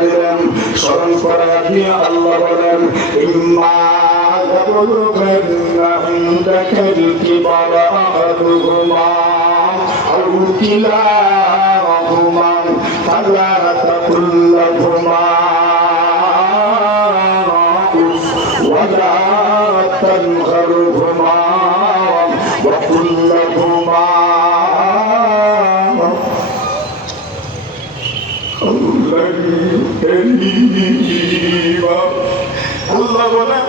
দিলেন। স্মরণ করা দিয়ে আল্লাহ বলেন ইম্মা يبلغن عندك الكبر أحدهما أو كلاهما فلا تقل لهما أف ولا تنهرهما وقل لهما قولا كريما। আল্লাহ বলেন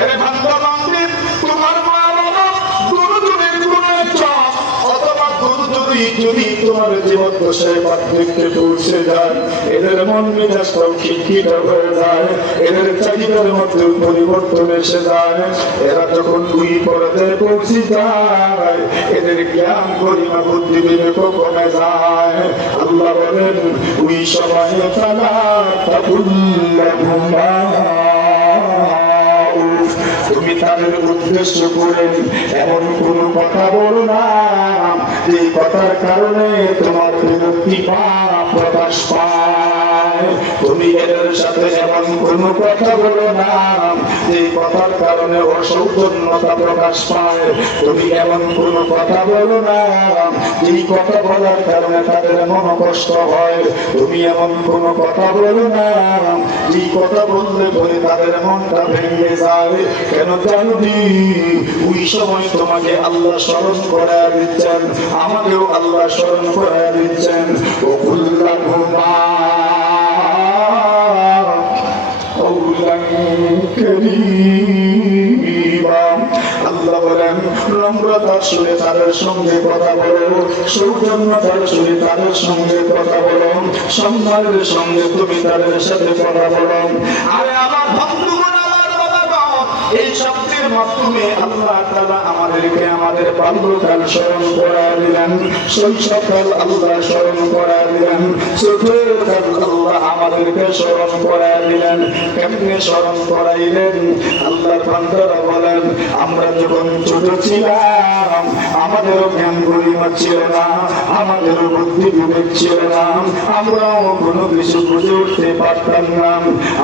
এরে বান্দা বান্দি তোমার মা বাবা দুরুদুরের গুনাহ অথবা দুরুদুরি যদি তোমার জীবন দশায় পার্থক্যে পৌঁছে যায়, এদের মন মেজাজটাও খিটখিটে হয়ে যায়, এদের চাহিদার মধ্যে পরিবর্তন এসে যায়, এরা যখন দুই পর্যায়ে পৌঁছে যায় এদের জ্ঞান গরিমা বুদ্ধি বিবেকও কমে যায়। আল্লাহ বলেন ওই সময় ফালা তাকুল্লাহুমা, তুমি তাদের উদ্দেশ্য করে এমন কোন কথা বলো না যে কথার কারণে তোমার বিরক্তি প্রকাশ পায়। তুমি এদের সাথে এমন কোন কথা বলো না যে কথার কারণে অসৌজন্যতা প্রকাশ পায়। তুমি এমন কোন কথা বলো না যে কথা বলার কারণে তাদের মন কষ্ট হয়। তুমি এমন কোন কথা বলো না যে কথা বললে পরে তাদের মনটা ভেঙে যায়। কেন জানি ওই সময় তোমাকে আল্লাহ স্মরণ করে দিচ্ছেন, আমাকেও আল্লাহ স্মরণ করে দিচ্ছেন। ও কুল্লাহুমা কওলান কারীমা। আল্লাহ বলেন নম্রতার সুরে তাদের সঙ্গে কথা বলো, সৌজন্যতার সুরে তাদের সঙ্গে কথা বলো, সম্মানের সঙ্গে তুমি তাদের সাথে কথা বলো। আরে আমার বন্ধুগণ, আমার বাবাগণ, এই শব্দের মাধ্যমে আল্লাহ তাআলা আমাদেরকে আমাদের বাল্যকাল স্মরণ করায় দিলেন, শৈশবকাল আল্লাহ স্মরণ করায় দিলেন, ছোটকাল আল্লাহ আমাদেরকে স্মরণ করায় দিলেন। কেমনে স্মরণ করাইলেন? আল্লাহর বান্দারা বলেন আমরা যখন ছোট ছিলাম আমাদেরও জ্ঞান গরিমা ছিল না, আমাদেরও বুদ্ধি বিবেক ছিল না, আমরাও কোনো কিছু বুঝে উঠতে পারতাম না।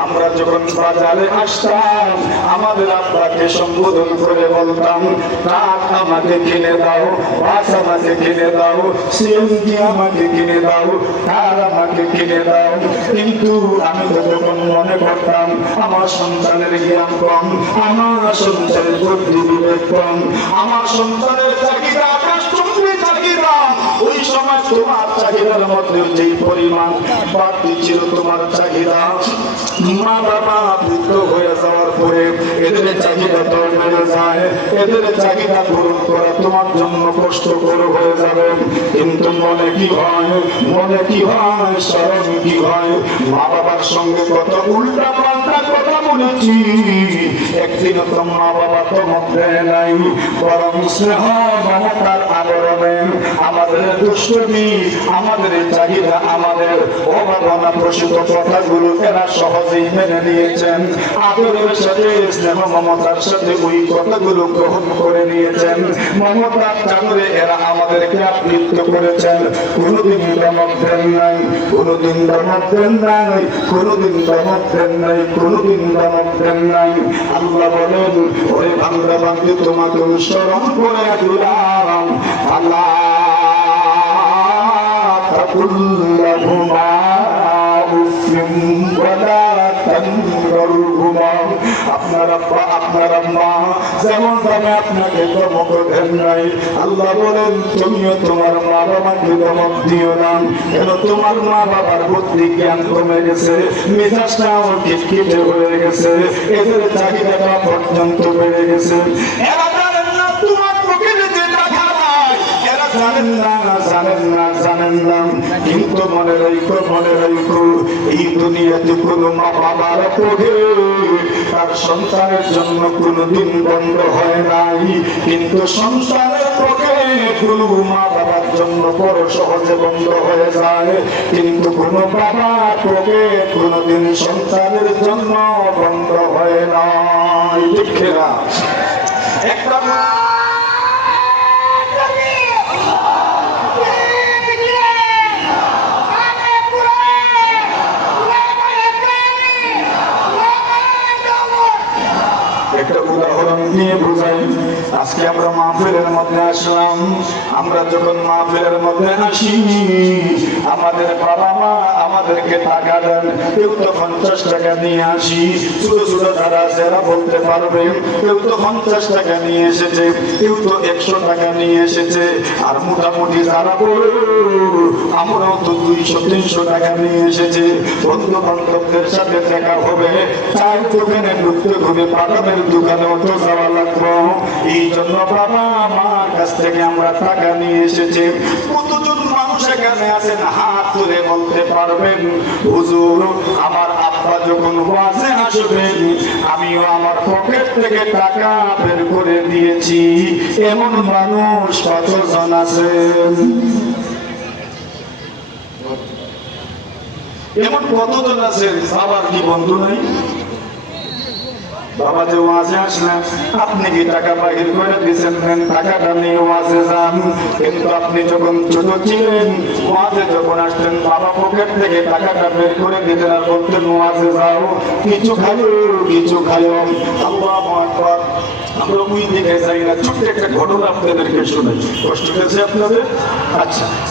আমরা যখন বাজারে আসতাম আমাদের আব্বাকে সম্বোধন করে বলতাম কাঠ আমাকে কিনে দাও, বাস আমাকে কিনে দাও, সিএনজি আমাকে কিনে দাও, কার আমাকে কিনে দাও। কিন্তু আমি তো যখন মনে করতাম আমার সন্তানের জ্ঞান কম, আমার সন্তানের বুদ্ধি বিবেক কম, আমার সন্তানের চাহিদা আকাশচুম্বী চাহিদা, ওই সময় তোমার চাহিদার মধ্যে যেই পরিমাণ বাড়তি ছিল তোমার চাহিদা, মা বাবা বৃদ্ধ হয়ে যাওয়ার পরে এদের চাহিদা তো বেড়ে যায়, এদের চাহিদা পূরণ করা তোমার জন্য কষ্টকর হয়ে যাবে। কিন্তু মনে কি হয়, মনে কি হয়, স্মরণ কি হয়, মা বাবার সঙ্গে কত উল্টা পাল্টা কথা বলেছি, একদিনও তো মা বাবা তো মধ্যে নাই, বরং স্নেহ মমতার আবরণে আমাদের দুষ্টমি, আমাদের চাহিদা, আমাদের অভাবনা প্রসূত কথাগুলো এরা সহজেই মেনে নিয়েছেন, আদরের সাথে স্নেহ মমতার সাথে ওই কথাগুলো গ্রহণ করে নিয়েছেন, মমতার চাদরে এরা আমাদেরকে আবৃত করেছেন। কোনোদিন দমক দেন নাই, কোনোদিন দমক দেন নাই, কোনোদিন দমক দেন নাই, কোনোদিন দমক দেন নাই। আল্লাহ বলেন ওরে বান্দা বান্দি তোমাকে স্মরণ করে দিলাম, আল্লাহ তাকুল্লাহুমা উফিন ওয়ালা তানহারহুমা। আপনার আব্বা আপনার আম্মা যেমন দামে আপনাকে ধমক দেন নাই, আল্লাহ বলেন তুমিও তোমার মা বাবাকে ধমক দিও না। কেন তোমার মা বাবার বুদ্ধি জ্ঞান কমে গেছে, মেজাজটাও খিটখিটে হয়ে গেছে, এদের চাহিদাটা পর্যন্ত বেড়ে গেছে। এরা জানেন না তোমার মুখে যে টাকা নাই, এরা জানেন না, জানেন না, জানেন না। কিন্তু মনে রাখো, মনে রাখো, এই দুনিয়াতে কোনো মা বাবার পড়ে তার সন্তানের জন্য কোনোদিন বন্ধ হয় নাই, কিন্তু সন্তানের পক্ষে কোনো মা বাবার জন্য বড় সহজে বন্ধ হয়ে যায়, কিন্তু কোনো বাবার পক্ষে কোনোদিন সন্তানের জন্য বন্ধ হয় নাই। ঠিক না? একটা আজকে আমরা মাহফিলের মধ্যে আসলাম। আমরা যখন মাহফিলের মধ্যে আসি, আমাদের বাবা মা আমাদেরকে টাকা দেন, কেউ তো 50 টাকা নিয়ে আসি। ছোট ছোট যারা আছে এরা বলতে পারবে, কেউ তো 50 টাকা নিয়ে এসেছে, কেউ তো 100 টাকা নিয়ে এসেছে। আর মোটামুটি যারা বড়, আমরাও তো 200-300 টাকা নিয়ে এসেছি। বন্ধু বান্ধবদের সাথে দেখা হবে, চায়ের দোকানে ঢুকতে ঘুরে বাদামের দোকানেও তো যাওয়া লাগবে। এই জন্য বাবা মার কাছ থেকে আমরা টাকা নিয়ে এসেছি। কতজন মানুষ এখানে আছেন হাত তুলে বলতে পারবেন, হুজুর আমার আব্বা যখন ওয়াজে আসবেন আমিও আমার পকেট থেকে টাকা বের করে দিয়েছি। এমন মানুষ কতজন আছেন? এমন কতজন আছেন বাবার কি বন্ধু নাই? বাবা যে ওয়াজে আসলেন, আপনি কি টাকা বাহির করে দিয়েছেন, টাকাটা নিয়ে ওয়াজে যান। কিন্তু আপনি যখন ছোট ছিলেন, ওয়াজে যখন আসতেন বাবা পকেট থেকে টাকাটা বের করে দিতেন আর বলতেন ওয়াজে যাও, কিছু খাইও কিছু খাইও। আল্লাহু আকবার। আমরা ওই দিকে যাই না। ছোট্ট একটা ঘটনা আপনাদেরকে শোনাই, কষ্ট হয়েছে আপনাদের? আচ্ছা,